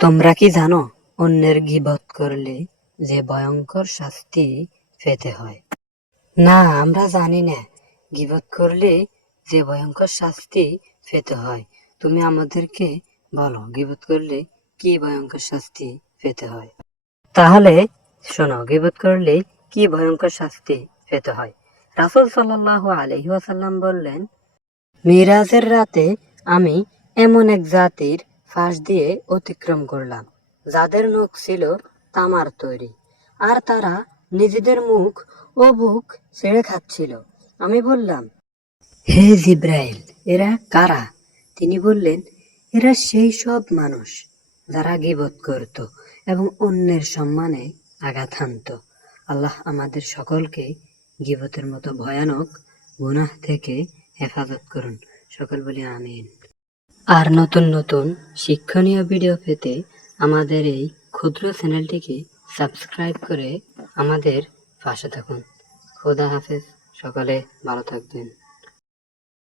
তোমরা কি জানো, অন্যের গিবত করলে যে ভয়ঙ্কর শাস্তি পেতে হয়? না, আমরা জানি না। গিবত করলে যে ভয়ঙ্কর শাস্তি পেতে হয়, তুমি আমাদেরকে বলো, গিবত করলে কি ভয়ঙ্কর শাস্তি পেতে হয়? তাহলে শোনো, গিবত করলে কি ভয়ঙ্কর শাস্তি পেতে হয়? রাসূল সাল্লাল্লাহু আলাইহি ওয়াসাল্লাম বললেন, মিরাজের রাতে আমি এমন এক জাতির ফাঁস দিয়ে অতিক্রম করলাম। যাদের নখ ছিল তামার তৈরি, আর তারা নিজেদের মুখ ও বুক ছেড়ে খাচ্ছিল। আমি বললাম, হে জিব্রাইল, এরা কারা? তিনি বললেন, এরা সেই সব মানুষ যারা গিবত করত এবং অন্যের সম্মানে আঘাত হানত। আল্লাহ আমাদের সকলকে গিবতের মতো ভয়ানক গুনাহ থেকে হেফাজত করুন। সকল বলি আমিন। আর নতুন নতুন শিক্ষণীয় ভিডিও পেতে আমাদের এই ক্ষুদ্র চ্যানেলটিকে সাবস্ক্রাইব করে আমাদের পাশে থাকুন। খোদা হাফেজ। সকলে ভালো থাকবেন।